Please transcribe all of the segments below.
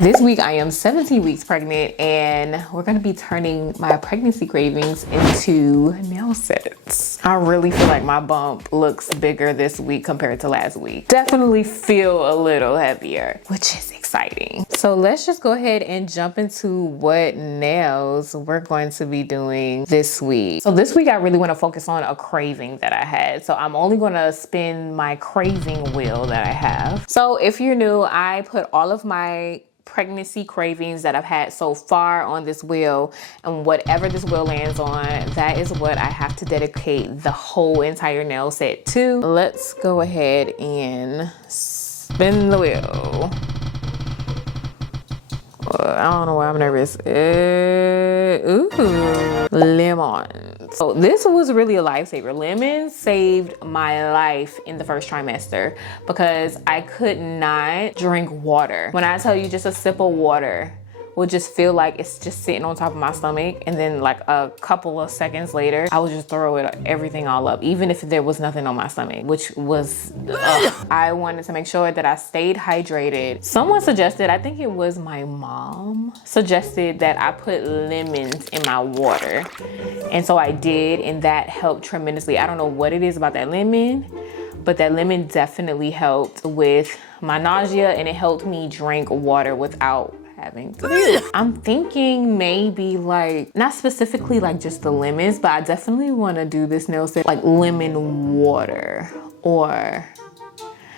This week I am 17 weeks pregnant and we're going to be turning my pregnancy cravings into nail sets. I really feel like my bump looks bigger this week compared to last week. Definitely feel a little heavier, which is exciting. So let's just go ahead and jump into what nails we're going to be doing this week. So this week I really want to focus on a craving that I had. So I'm only going to spin my craving wheel that I have. So if you're new, I put all of my pregnancy cravings that I've had so far on this wheel, and whatever this wheel lands on, that is what I have to dedicate the whole entire nail set to. Let's go ahead and spin the wheel. I don't know why I'm nervous. Ooh, lemon. So this was really a lifesaver. Lemon saved my life in the first trimester because I could not drink water. When I tell you just a sip of water will just feel like it's just sitting on top of my stomach, and then like a couple of seconds later I would just throw everything all up, even if there was nothing on my stomach, which was I wanted to make sure that I stayed hydrated. Someone suggested, I think it was my mom, suggested that I put lemons in my water, and so I did, and that helped tremendously. I don't know what it is about that lemon, but that lemon definitely helped with my nausea, and it helped me drink water without having to. I'm thinking maybe like, not specifically like just the lemons, but I definitely want to do this nail set like lemon water or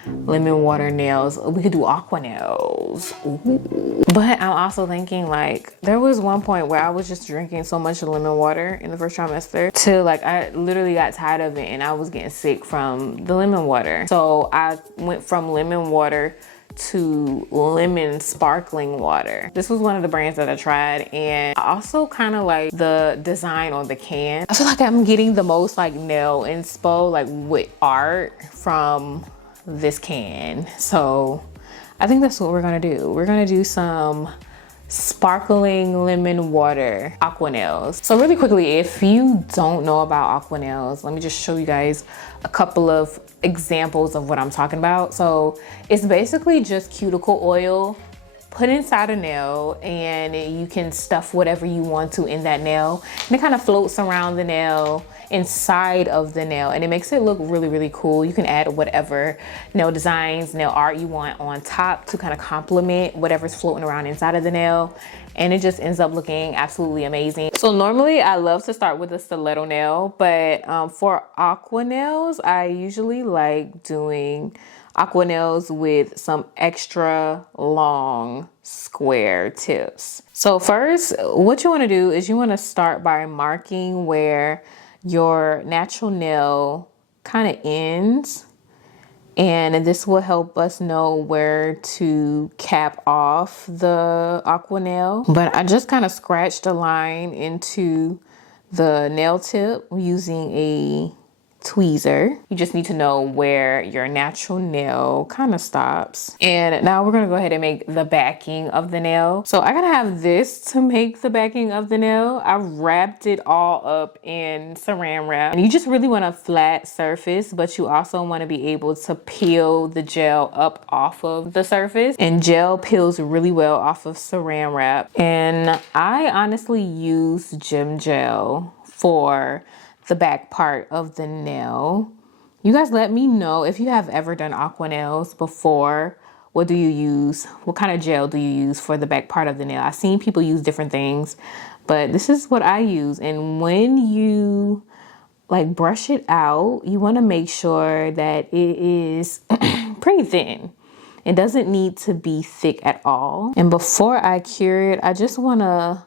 lemon water nails. We could do aqua nails. Ooh. But I'm also thinking like, there was one point where I was just drinking so much lemon water in the first trimester till like I literally got tired of it and I was getting sick from the lemon water. So I went from lemon water to lemon sparkling water. This was one of the brands that I tried, and I also kind of like the design on the can. I feel like I'm getting the most like nail inspo, like with art from this can. So I think that's what we're gonna do. We're gonna do some sparkling lemon water aqua nails. So really quickly, if you don't know about aqua nails, let me just show you guys a couple of examples of what I'm talking about. So it's basically just cuticle oil put inside a nail, and you can stuff whatever you want to in that nail, and it kind of floats around the nail, inside of the nail, and it makes it look really, really cool. You can add whatever nail designs, nail art you want on top to kind of complement whatever's floating around inside of the nail, and it just ends up looking absolutely amazing. So normally I love to start with a stiletto nail, but for aqua nails, I usually like doing aqua nails with some extra long square tips. So first, what you want to do is you want to start by marking where your natural nail kind of ends, and this will help us know where to cap off the aqua nail. But I just kind of scratched a line into the nail tip using a tweezer. You just need to know where your natural nail kind of stops. And now we're gonna go ahead and make the backing of the nail. So I gotta have this to make the backing of the nail. I wrapped it all up in saran wrap. And you just really want a flat surface, but you also want to be able to peel the gel up off of the surface. And gel peels really well off of saran wrap. And I honestly use gem gel for the back part of the nail. You guys let me know if you have ever done aqua nails before. What do you use? What kind of gel do you use for the back part of the nail? I've seen people use different things, but this is what I use. And when you like brush it out, you want to make sure that it is pretty thin. It doesn't need to be thick at all. And before I cure it, I just want to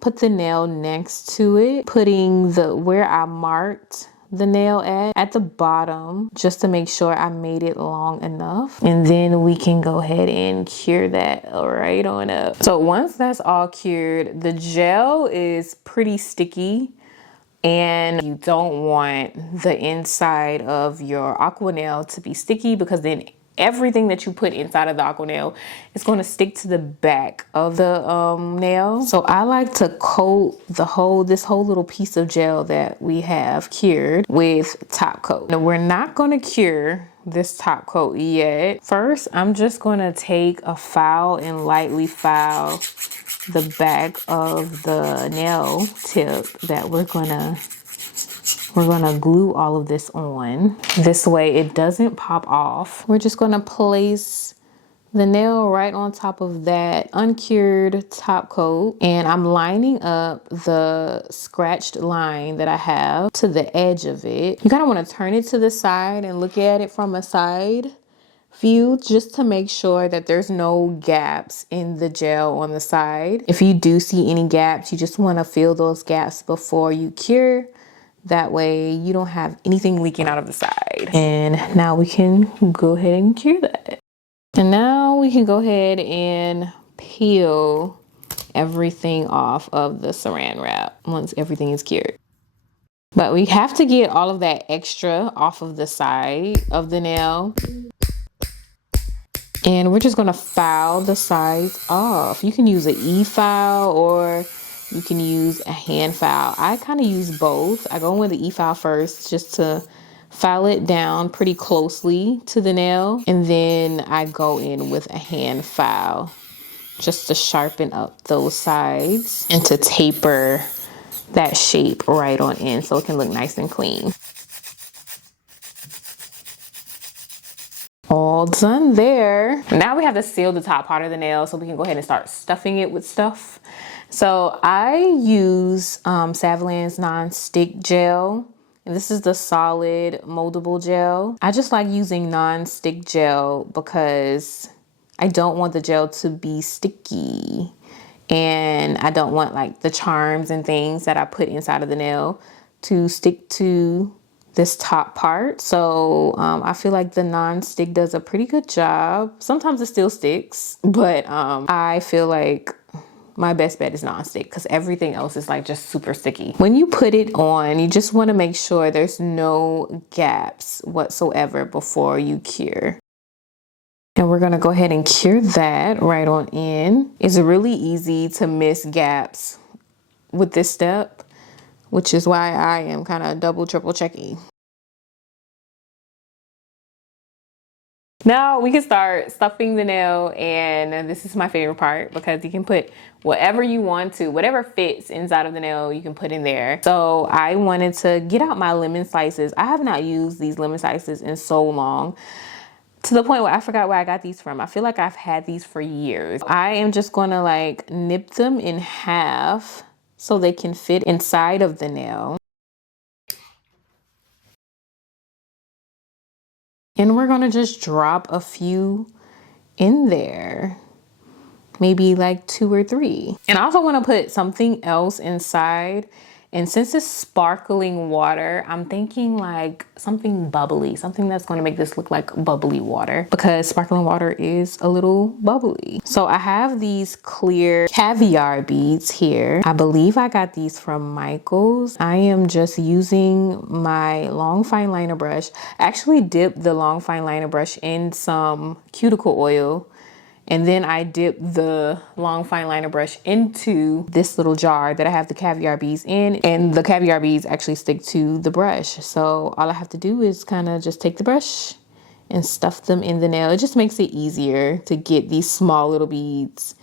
put the nail next to it, putting the where I marked the nail at the bottom, just to make sure I made it long enough. And then we can go ahead and cure that right on up. So once that's all cured, the gel is pretty sticky, and you don't want the inside of your aqua nail to be sticky, because then everything that you put inside of the aqua nail is going to stick to the back of the nail. So I like to coat this whole little piece of gel that we have cured with top coat. Now we're not going to cure this top coat yet. First, I'm just gonna take a file and lightly file the back of the nail tip that we're gonna glue all of this on. This way it doesn't pop off. We're just gonna place the nail right on top of that uncured top coat, and I'm lining up the scratched line that I have to the edge of it. You kind of want to turn it to the side and look at it from a side view just to make sure that there's no gaps in the gel on the side. If you do see any gaps, you just want to fill those gaps before you cure. That way you don't have anything leaking out of the side. And now we can go ahead and cure that. And now we can go ahead and peel everything off of the saran wrap once everything is cured. But we have to get all of that extra off of the side of the nail. And we're just gonna file the sides off. You can use an e-file or you can use a hand file. I kind of use both. I go in with the e-file first just to file it down pretty closely to the nail, and then I go in with a hand file just to sharpen up those sides and to taper that shape right on in so it can look nice and clean. All done there. Now we have to seal the top part of the nail so we can go ahead and start stuffing it with stuff. So I use Savlon's non-stick gel. And this is the solid moldable gel. I just like using non-stick gel because I don't want the gel to be sticky. And I don't want like the charms and things that I put inside of the nail to stick to this top part. So I feel like the non-stick does a pretty good job. Sometimes it still sticks, but I feel like my best bet is non-stick because everything else is like just super sticky. When you put it on, you just want to make sure there's no gaps whatsoever before you cure. And we're gonna go ahead and cure that right on in. It's really easy to miss gaps with this step, which is why I am kind of double, triple checking. Now we can start stuffing the nail, and this is my favorite part because you can put whatever you want to, whatever fits inside of the nail, you can put in there. So I wanted to get out my lemon slices. I have not used these lemon slices in so long, to the point where I forgot where I got these from. I feel like I've had these for years. I am just gonna like nip them in half so they can fit inside of the nail. And we're gonna just drop a few in there, maybe like 2 or 3. And I also wanna put something else inside. And since it's sparkling water, I'm thinking like something bubbly, something that's gonna make this look like bubbly water because sparkling water is a little bubbly. So I have these clear caviar beads here. I believe I got these from Michael's. I am just using my long fine liner brush. I actually dipped the long fine liner brush in some cuticle oil, and then I dip the long fine liner brush into this little jar that I have the caviar beads in, and the caviar beads actually stick to the brush. So all I have to do is kind of just take the brush and stuff them in the nail. It just makes it easier to get these small little beads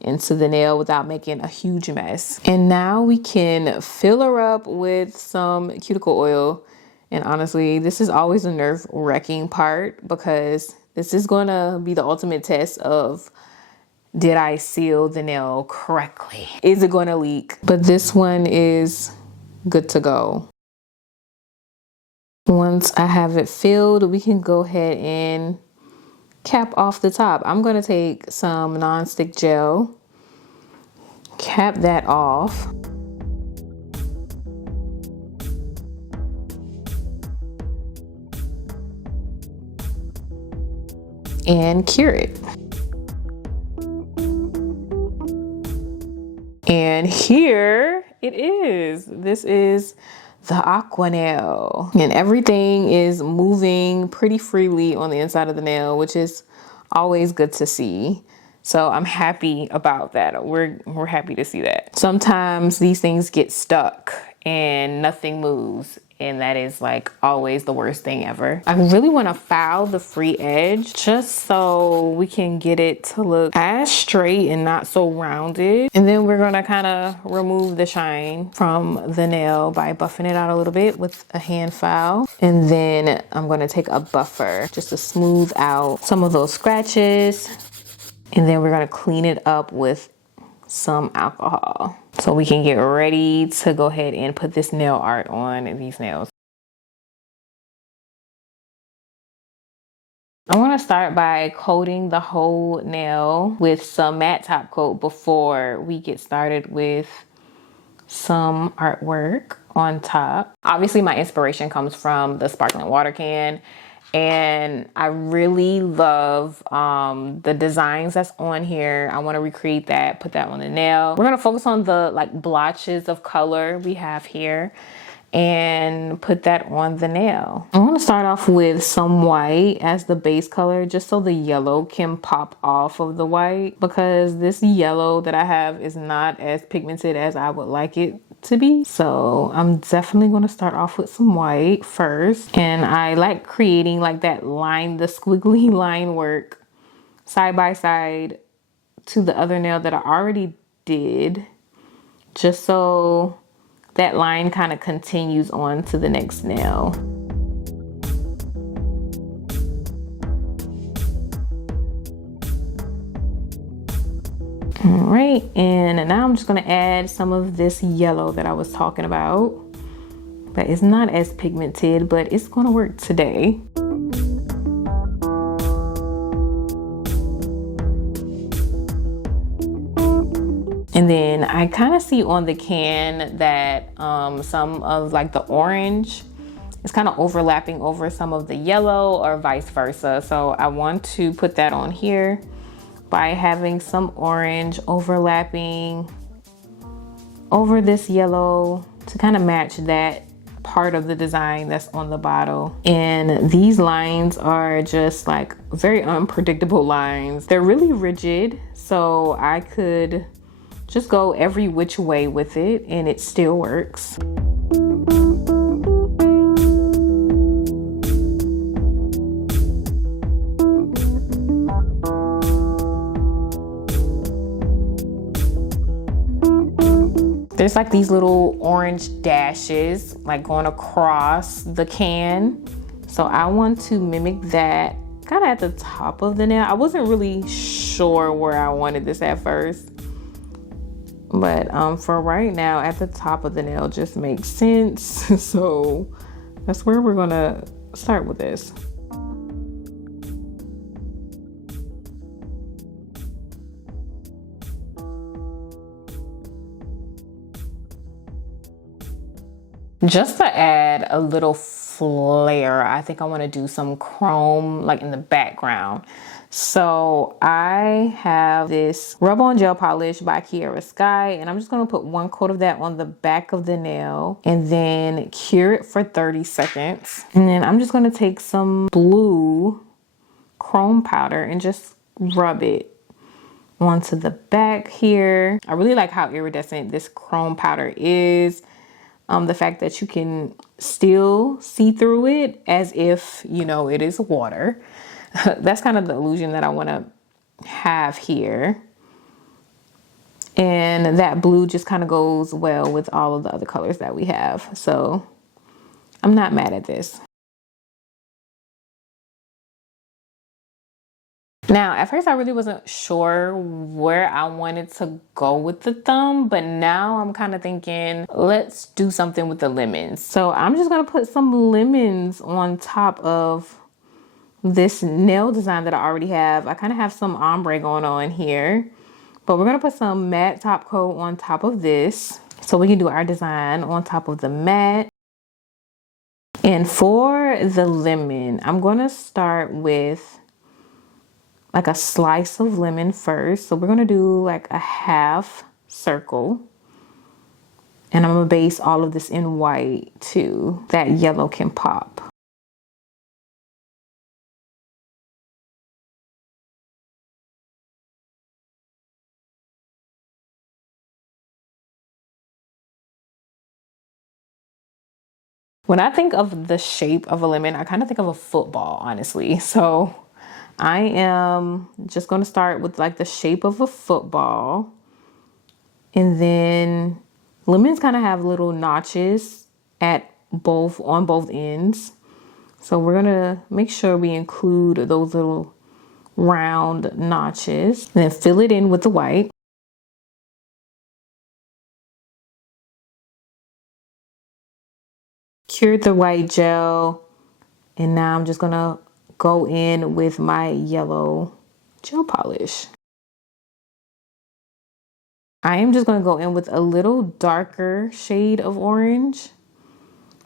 into the nail without making a huge mess. And now we can fill her up with some cuticle oil. And honestly, this is always a nerve-wracking part because this is gonna be the ultimate test of, did I seal the nail correctly? Is it gonna leak? But this one is good to go. Once I have it filled, we can go ahead and cap off the top. I'm gonna take some non-stick gel, cap that off. And cure it. And here it is. This is the Aqua nail. And everything is moving pretty freely on the inside of the nail, which is always good to see. So I'm happy about that. We're happy to see that. Sometimes these things get stuck and nothing moves. and that is like always the worst thing ever. I really want to file the free edge just so we can get it to look as straight and not so rounded. And then we're going to kind of remove the shine from the nail by buffing it out a little bit with a hand file. And then I'm going to take a buffer just to smooth out some of those scratches. And then we're going to clean it up with some alcohol so we can get ready to go ahead and put this nail art on these nails. I want to start by coating the whole nail with some matte top coat before we get started with some artwork on top. Obviously my inspiration comes from the sparkling water can, and I really love the designs that's on here. I want to recreate that, put that on the nail. We're going to focus on the like blotches of color we have here and put that on the nail. I want to start off with some white as the base color just so the yellow can pop off of the white, because this yellow that I have is not as pigmented as I would like it to be. So I'm definitely going to start off with some white first, and I like creating like that line, the squiggly line work side by side to the other nail that I already did, just so that line kind of continues on to the next nail. All right, and now I'm just going to add some of this yellow that I was talking about. That is not as pigmented, but it's going to work today. And then I kind of see on the can that some of like the orange is kind of overlapping over some of the yellow or vice versa. So I want to put that on here by having some orange overlapping over this yellow to kind of match that part of the design that's on the bottle. And these lines are just like very unpredictable lines. They're really rigid, so I could just go every which way with it and it still works. There's like these little orange dashes like going across the can. So I want to mimic that kind of at the top of the nail. I wasn't really sure where I wanted this at first, but for right now, at the top of the nail just makes sense. So that's where we're gonna start with this. Just to add a little flair, I think I want to do some chrome like in the background. So I have this rub-on gel polish by Kiara Sky, and I'm just going to put one coat of that on the back of the nail and then cure it for 30 seconds. And then I'm just going to take some blue chrome powder and just rub it onto the back here. I really like how iridescent this chrome powder is. The fact that you can still see through it as if, you know, it is water. That's kind of the illusion that I want to have here. And that blue just kind of goes well with all of the other colors that we have. So I'm not mad at this. Now, at first I really wasn't sure where I wanted to go with the thumb, but now I'm kind of thinking, let's do something with the lemons. So I'm just gonna put some lemons on top of this nail design that I already have. I kind of have some ombre going on here, but we're gonna put some matte top coat on top of this so we can do our design on top of the matte. And for the lemon, I'm gonna start with like a slice of lemon first. So we're gonna do like a half circle. And I'm gonna base all of this in white too. That yellow can pop. When I think of the shape of a lemon, I kind of think of a football, honestly. So I am just going to start with like the shape of a football. And then lemons kind of have little notches on both ends. So we're going to make sure we include those little round notches and then fill it in with the white. Cured the white gel, and now I'm just gonna go in with my yellow gel polish. I am just gonna go in with a little darker shade of orange.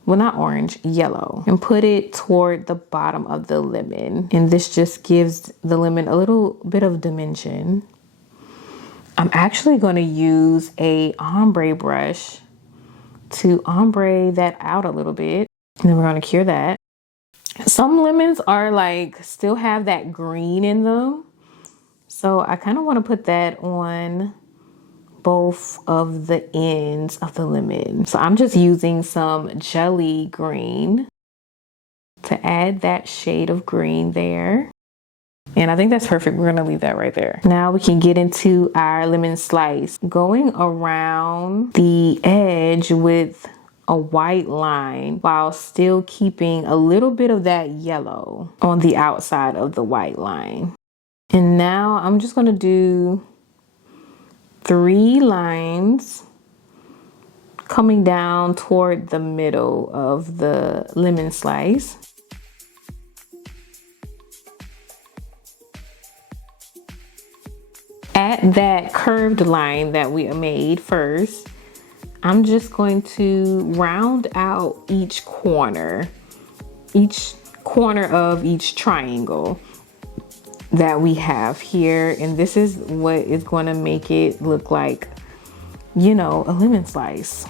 Well, not orange, yellow, and put it toward the bottom of the lemon. And this just gives the lemon a little bit of dimension. I'm actually gonna use a ombre brush to ombre that out a little bit. And then we're gonna cure that. Some lemons are like, still have that green in them. So I kind of want to put that on both of the ends of the lemon. So I'm just using some jelly green to add that shade of green there. And I think that's perfect. We're gonna leave that right there. Now we can get into our lemon slice. Going around the edge with a white line while still keeping a little bit of that yellow on the outside of the white line. And now I'm just gonna do 3 lines coming down toward the middle of the lemon slice. At that curved line that we made first, I'm just going to round out each corner of each triangle that we have here. And this is what is going to make it look like, you know, a lemon slice.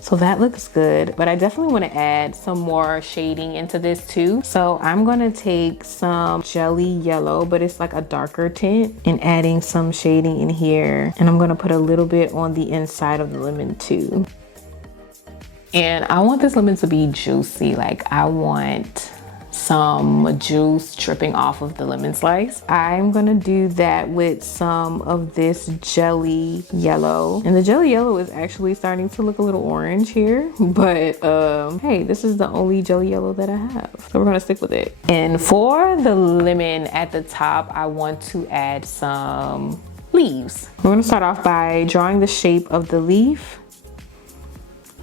So that looks good, but I definitely want to add some more shading into this too. So I'm going to take some jelly yellow, but it's like a darker tint, and adding some shading in here. And I'm going to put a little bit on the inside of the lemon too. And I want this lemon to be juicy. Like I want some juice dripping off of the lemon slice. I'm gonna do that with some of this jelly yellow. And the jelly yellow is actually starting to look a little orange here, but hey, this is the only jelly yellow that I have. So we're gonna stick with it. And for the lemon at the top, I want to add some leaves. We're gonna start off by drawing the shape of the leaf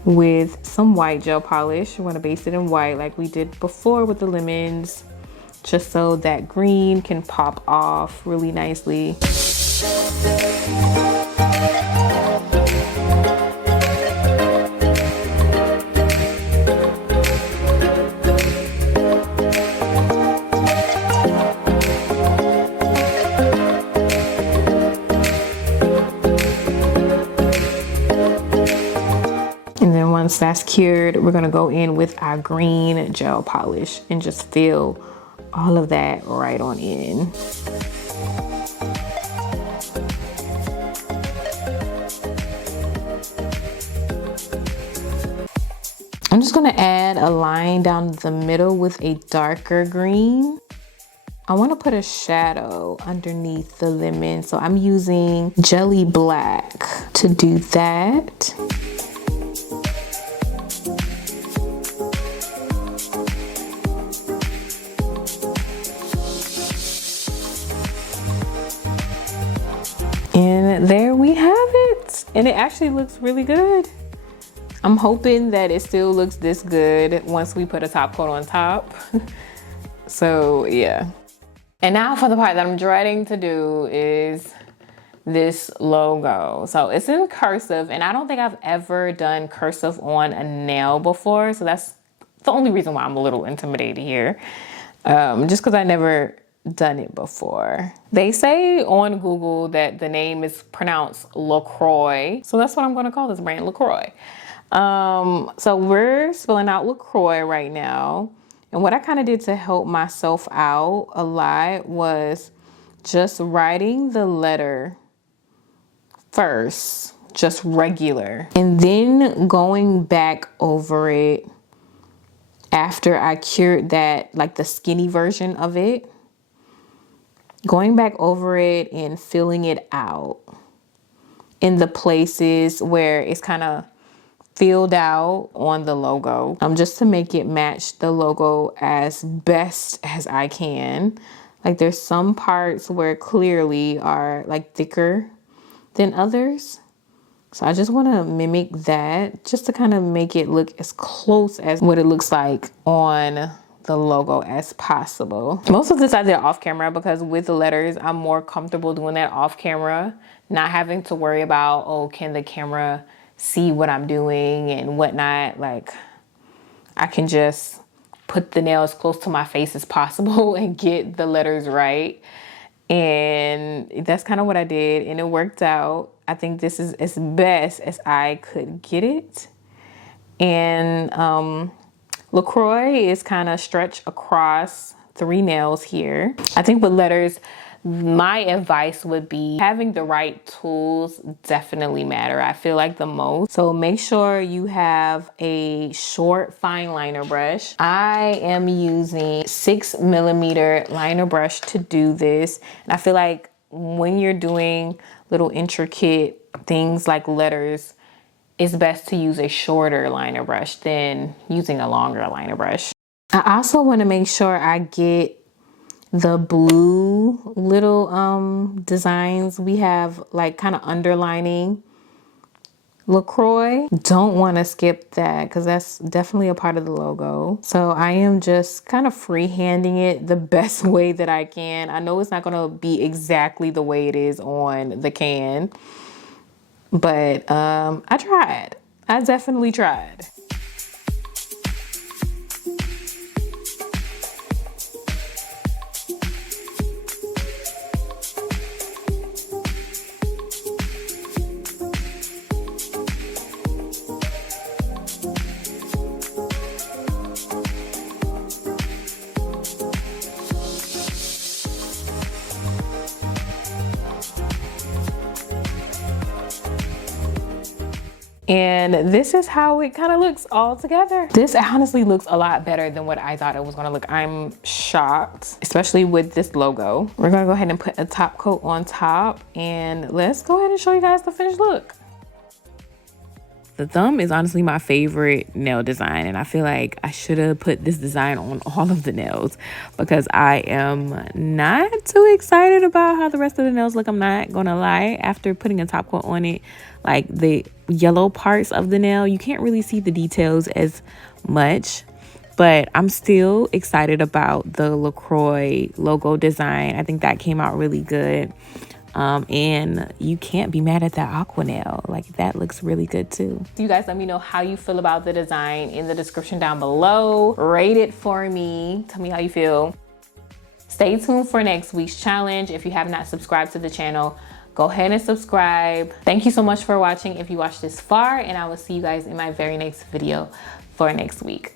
with some white gel polish. We're gonna base it in white like we did before with the lemons, just so that green can pop off really nicely. Once that's cured, we're gonna go in with our green gel polish and just fill all of that right on in. I'm just gonna add a line down the middle with a darker green. I want to put a shadow underneath the lemon, so I'm using jelly black to do that. And there we have it. And it actually looks really good. I'm hoping that it still looks this good once we put a top coat on top. So yeah. And now for the part that I'm dreading to do is this logo. So it's in cursive, and I don't think I've ever done cursive on a nail before. So that's the only reason why I'm a little intimidated here. Just because I never done it before. They say on Google that the name is pronounced LaCroix. So that's what I'm gonna call this brand, LaCroix. So we're spilling out LaCroix right now. And what I kind of did to help myself out a lot was just writing the letter first, just regular, and then going back over it after I cured that, like the skinny version of it, going back over it and filling it out in the places where it's kind of filled out on the logo, just to make it match the logo as best as I can. Like there's some parts where clearly are like thicker than others. So I just want to mimic that just to kind of make it look as close as what it looks like on the logo as possible. Most of this I did off camera because with the letters, I'm more comfortable doing that off camera, not having to worry about, oh, can the camera see what I'm doing and whatnot. Like I can just put the nail as close to my face as possible and get the letters right. And that's kind of what I did, and it worked out. I think this is as best as I could get it. And LaCroix is kind of stretched across 3 nails here. I think with letters, my advice would be having the right tools definitely matter. I feel like the most. So make sure you have a short fine liner brush. I am using 6mm liner brush to do this. And I feel like when you're doing little intricate things like letters, it's best to use a shorter liner brush than using a longer liner brush. I also want to make sure I get the blue little designs we have, like kind of underlining LaCroix. Don't want to skip that because that's definitely a part of the logo. So I am just kind of freehanding it the best way that I can. I know it's not going to be exactly the way it is on the can, but I tried. I definitely tried. And this is how it kind of looks all together. This honestly looks a lot better than what I thought it was gonna look. I'm shocked, especially with this logo. We're gonna go ahead and put a top coat on top, and let's go ahead and show you guys the finished look. The thumb is honestly my favorite nail design, and I feel like I should have put this design on all of the nails because I am not too excited about how the rest of the nails look. I'm not gonna lie. After putting a top coat on it, like the yellow parts of the nail, you can't really see the details as much, but I'm still excited about the LaCroix logo design. I think that came out really good. And you can't be mad at that aqua nail. Like that looks really good too. You guys let me know how you feel about the design in the description down below. Rate it for me. Tell me how you feel. Stay tuned for next week's challenge. If you have not subscribed to the channel, go ahead and subscribe. Thank you so much for watching if you watched this far, and I will see you guys in my very next video for next week.